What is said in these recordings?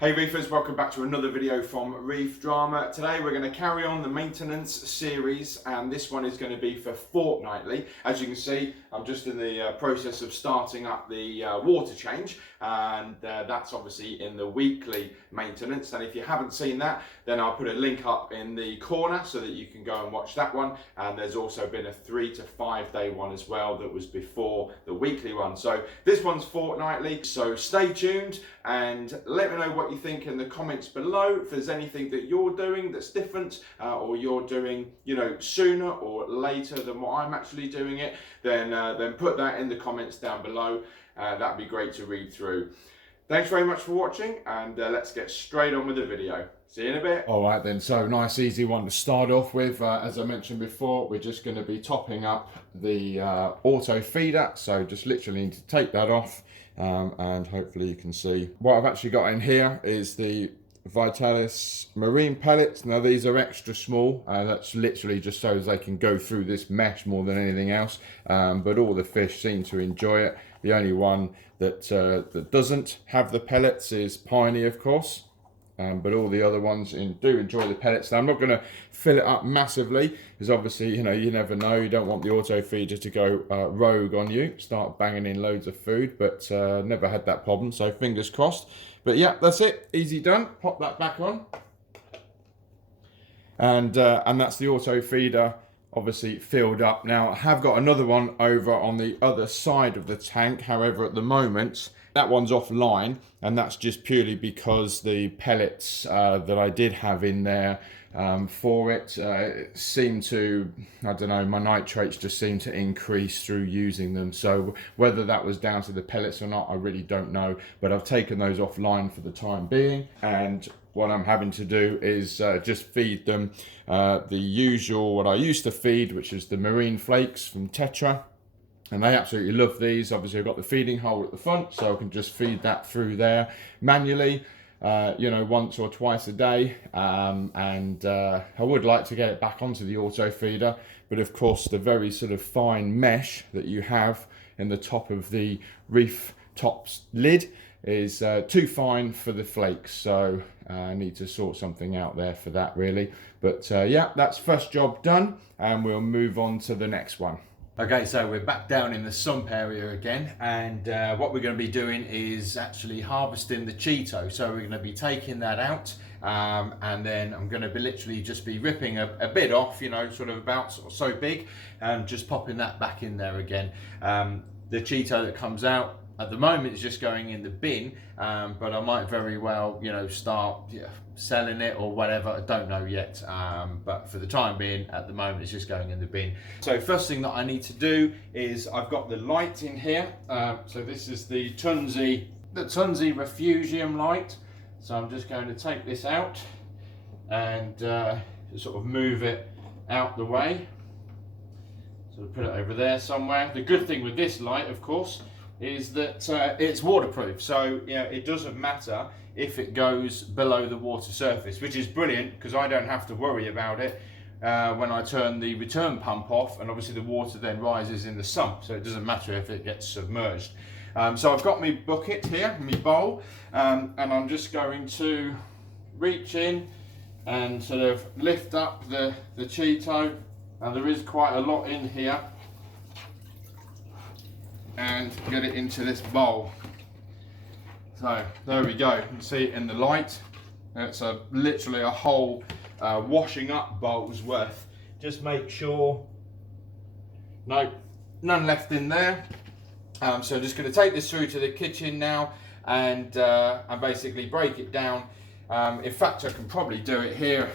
Hey Reefers, welcome back to another video from Reef Drama. Today we're going to carry on the maintenance series, and this one is going to be for fortnightly. As you can see, I'm just in the process of starting up the water change, and that's obviously in the weekly maintenance. And if you haven't seen that, then I'll put a link up in the corner so that you can go and watch that one. And there's also been a 3 to 5 day one as well that was before the weekly one. So this one's fortnightly, so stay tuned and let me know what you think in the comments below. If there's anything that you're doing that's different, or you're doing, you know, sooner or later than what I'm actually doing it, then put that in the comments down below. That'd be great to read through. Thanks very much for watching, and let's get straight on with the video. See you in a bit. All right then, so nice easy one to start off with. As I mentioned before, we're just going to be topping up the auto feeder, so just literally need to take that off. And hopefully you can see what I've actually got in here is the Vitalis marine pellets. Now these are extra small, that's literally just so as they can go through this mesh more than anything else, but all the fish seem to enjoy it. The only one that doesn't have the pellets is Piney, of course. But all the other ones do enjoy the pellets. Now I'm not going to fill it up massively because obviously, you know, you never know. You don't want the auto feeder to go rogue on you, start banging in loads of food, but never had that problem, so fingers crossed. But yeah, that's it, easy done. Pop that back on. And that's the auto feeder obviously filled up. Now I have got another one over on the other side of the tank. However, at the moment, that one's offline, and that's just purely because the pellets that I did have in there for it seemed to, I don't know, my nitrates just seemed to increase through using them. So whether that was down to the pellets or not, I really don't know. But I've taken those offline for the time being, and what I'm having to do is just feed them the usual, what I used to feed, which is the marine flakes from Tetra. And they absolutely love these. Obviously I've got the feeding hole at the front, so I can just feed that through there manually, you know, once or twice a day. I would like to get it back onto the auto feeder, but of course the very sort of fine mesh that you have in the top of the Reef tops lid is too fine for the flakes, so I need to sort something out there for that really. But yeah, that's first job done, and we'll move on to the next one. Okay, so we're back down in the sump area again, and what we're going to be doing is actually harvesting the Chaeto. So we're going to be taking that out, and then I'm going to be literally just be ripping a bit off, you know, sort of about so big, and just popping that back in there again. The Chaeto that comes out at the moment is just going in the bin, but I might very well, you know, start selling it or whatever. I don't know yet, but for the time being, at the moment, it's just going in the bin. So first thing that I need to do is I've got the light in here. So this is the Tunze Refugium light. So I'm just going to take this out and sort of move it out the way. So put it over there somewhere. The good thing with this light, of course, is that it's waterproof, so you know, it doesn't matter if it goes below the water surface, which is brilliant because I don't have to worry about it when I turn the return pump off, and obviously the water then rises in the sump, so it doesn't matter if it gets submerged. So I've got my bucket here, my bowl, and I'm just going to reach in and sort of lift up the Chaeto, and there is quite a lot in here, and get it into this bowl. So there we go, you can see it in the light. It's literally a whole washing up bowl's worth. Just make sure, no, none left in there. So I'm just going to take this through to the kitchen now, and basically break it down. In fact, I can probably do it here.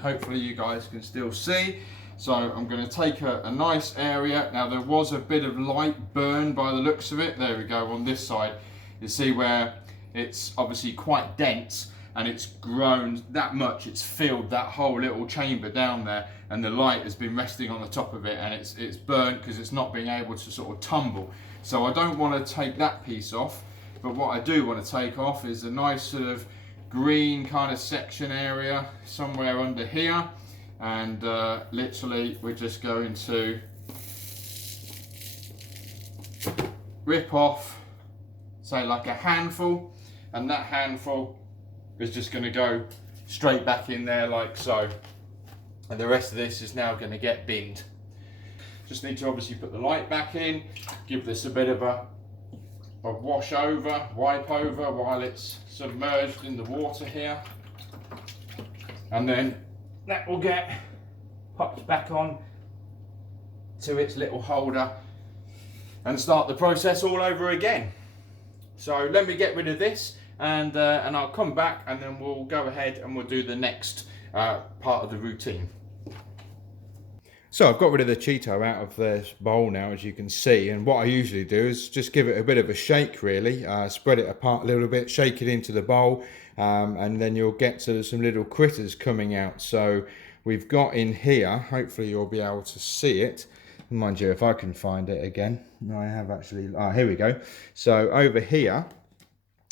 Hopefully you guys can still see. So I'm going to take a nice area. Now there was a bit of light burn by the looks of it. There we go, on this side. You see where it's obviously quite dense, and it's grown that much. It's filled that whole little chamber down there, and the light has been resting on the top of it, and it's burnt because it's not being able to sort of tumble. So I don't want to take that piece off, but what I do want to take off is a nice sort of green kind of section area somewhere under here. And literally we're just going to rip off, say like a handful, and that handful is just going to go straight back in there like so, and the rest of this is now going to get binned. Just need to obviously put the light back in, give this a bit of a wash over, wipe over while it's submerged in the water here, and then that will get popped back on to its little holder and start the process all over again. So let me get rid of this, and I'll come back, and then we'll go ahead and we'll do the next part of the routine. So I've got rid of the Chaeto out of this bowl now, as you can see, and what I usually do is just give it a bit of a shake, really, spread it apart a little bit, shake it into the bowl, and then you'll get to some little critters coming out. So we've got in here, hopefully you'll be able to see it. Mind you, if I can find it again. I have actually, here we go. So over here,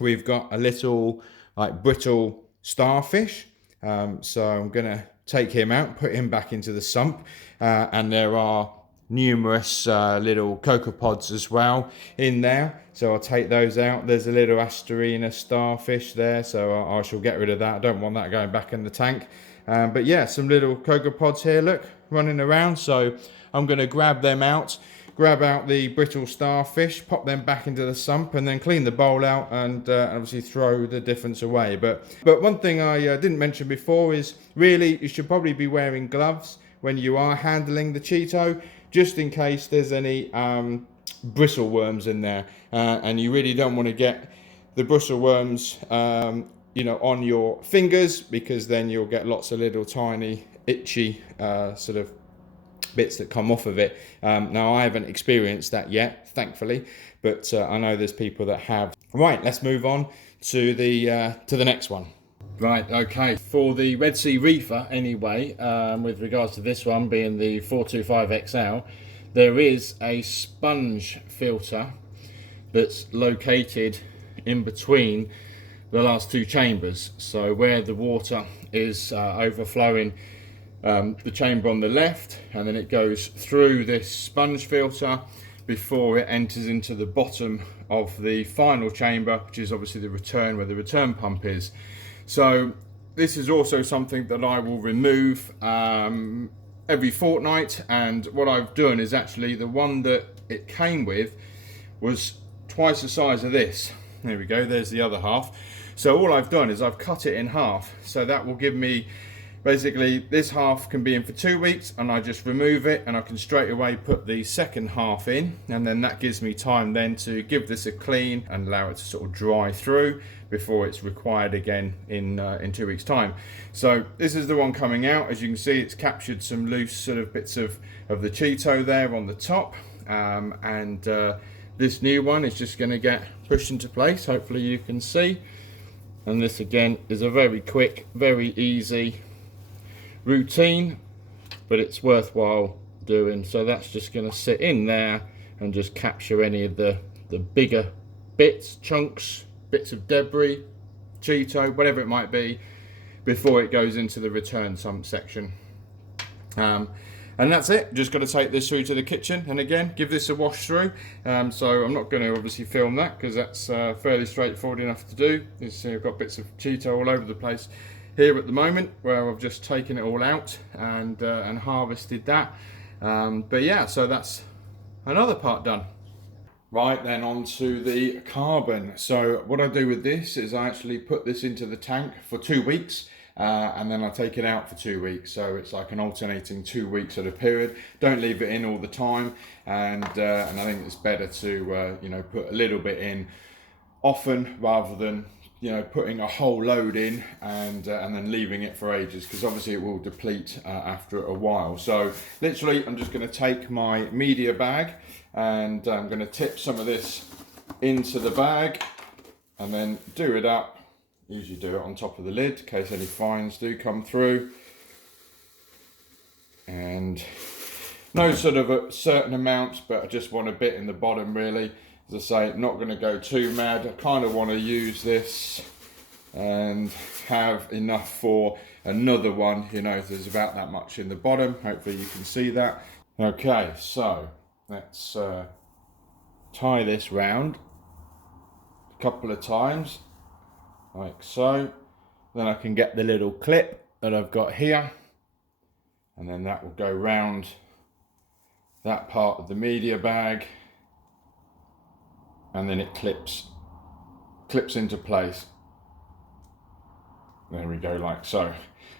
we've got a little like brittle starfish. So I'm gonna take him out, put him back into the sump, and there are numerous little copepods as well in there, so I'll take those out. There's a little Asterina starfish there, so I shall get rid of that. I don't want that going back in the tank, but yeah, some little copepods here, look, running around. So I'm going to grab them out, grab out the brittle starfish, pop them back into the sump, and then clean the bowl out, and obviously throw the difference away. But one thing I didn't mention before is really you should probably be wearing gloves when you are handling the Chaeto, just in case there's any bristle worms in there, and you really don't want to get the bristle worms you know, on your fingers, because then you'll get lots of little tiny itchy sort of bits that come off of it. Now I haven't experienced that yet, thankfully, but I know there's people that have. Right, let's move on to the next one. Right, okay, for the Red Sea Reefer anyway, with regards to this one being the 425XL, there is a sponge filter that's located in between the last two chambers. So where the water is overflowing the chamber on the left, and then it goes through this sponge filter before it enters into the bottom of the final chamber, which is obviously the return, where the return pump is. So this is also something that I will remove every fortnight, and what I've done is actually the one that it came with was twice the size of this. There we go, there's the other half. So all I've done is I've cut it in half, so that will give me, basically this half can be in for 2 weeks, and I just remove it and I can straight away put the second half in, and then that gives me time then to give this a clean and allow it to sort of dry through before it's required again in 2 weeks time. So this is the one coming out. As you can see, it's captured some loose sort of bits of the Chaeto there on the top, and this new one is just going to get pushed into place, hopefully you can see. And this again is a very quick, very easy routine, but it's worthwhile doing. So that's just going to sit in there and just capture any of the bigger bits, chunks, bits of debris, Chaeto, whatever it might be, before it goes into the return sump section. And that's it. Just got to take this through to the kitchen and again give this a wash through. So I'm not going to obviously film that because that's fairly straightforward enough to do. You see I've got bits of Chaeto all over the place here at the moment, where I've just taken it all out and harvested that. But yeah, so that's another part done. Right, then on to the carbon. So what I do with this is I actually put this into the tank for 2 weeks, and then I take it out for 2 weeks. So it's like an alternating 2 week sort of period. Don't leave it in all the time, and I think it's better to you know, put a little bit in often rather than, you know, putting a whole load in and then leaving it for ages, because obviously it will deplete after a while. So literally I'm just going to take my media bag and I'm going to tip some of this into the bag and then do it up. Usually do it on top of the lid in case any fines do come through. And no sort of a certain amount, but I just want a bit in the bottom really. As I say, not going to go too mad. I kind of want to use this and have enough for another one, you know, if there's about that much in the bottom. Hopefully you can see that. Okay, so let's tie this round a couple of times like so. Then I can get the little clip that I've got here, and then that will go round that part of the media bag, and then it clips into place. There we go, like so.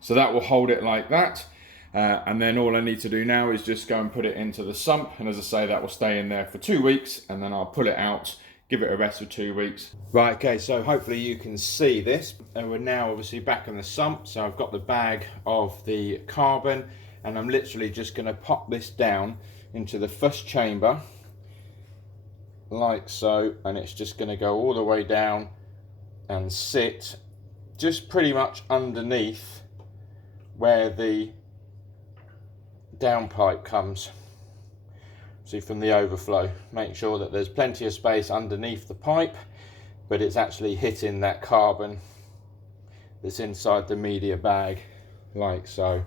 So that will hold it like that. And then all I need to do now is just go and put it into the sump. And as I say, that will stay in there for 2 weeks, and then I'll pull it out, give it a rest for 2 weeks. Right, okay, so hopefully you can see this. And we're now obviously back in the sump. So I've got the bag of the carbon, and I'm literally just gonna pop this down into the first chamber, like so. And it's just gonna go all the way down and sit just pretty much underneath where the downpipe comes. See, from the overflow, make sure that there's plenty of space underneath the pipe, but it's actually hitting that carbon that's inside the media bag, like so.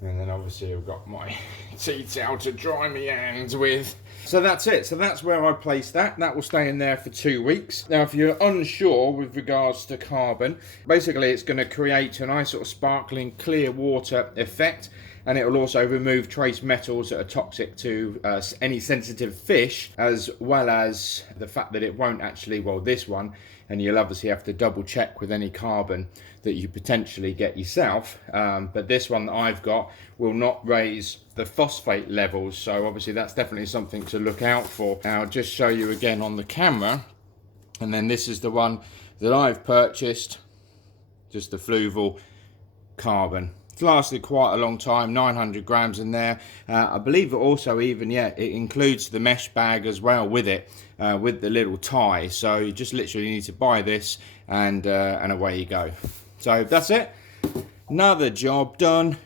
And then obviously I've got my tea towel to dry my hands with. So that's it. So that's where I place that. That will stay in there for 2 weeks. Now, if you're unsure with regards to carbon, basically it's going to create a nice sort of sparkling clear water effect, and it will also remove trace metals that are toxic to any sensitive fish, as well as the fact that it won't actually, well, this one, and you'll obviously have to double check with any carbon that you potentially get yourself, but this one that I've got will not raise the phosphate levels, so obviously that's definitely something to look out for. Now, I'll just show you again on the camera, and then this is the one that I've purchased, just the fluval carbon. It's lasted quite a long time, 900 grams in there. I believe it also even, yeah, it includes the mesh bag as well with it, with the little tie. So you just literally need to buy this, and away you go. So that's it. Another job done,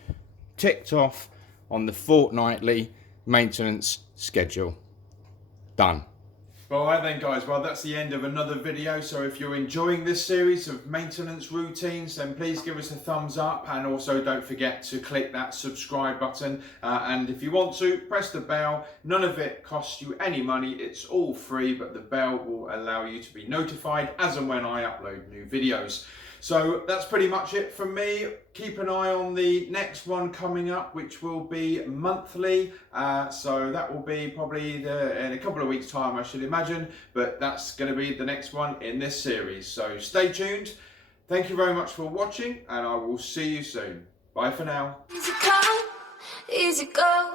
ticked off on the fortnightly maintenance schedule. Done. Well, right then guys, well that's the end of another video. So if you're enjoying this series of maintenance routines, then please give us a thumbs up, and also don't forget to click that subscribe button, and if you want to, press the bell. None of it costs you any money, it's all free, but the bell will allow you to be notified as and when I upload new videos. So that's pretty much it from me. Keep an eye on the next one coming up, which will be monthly. So that will be probably in a couple of weeks' time, I should imagine. But that's going to be the next one in this series. So stay tuned. Thank you very much for watching, and I will see you soon. Bye for now. Easy come, easy go.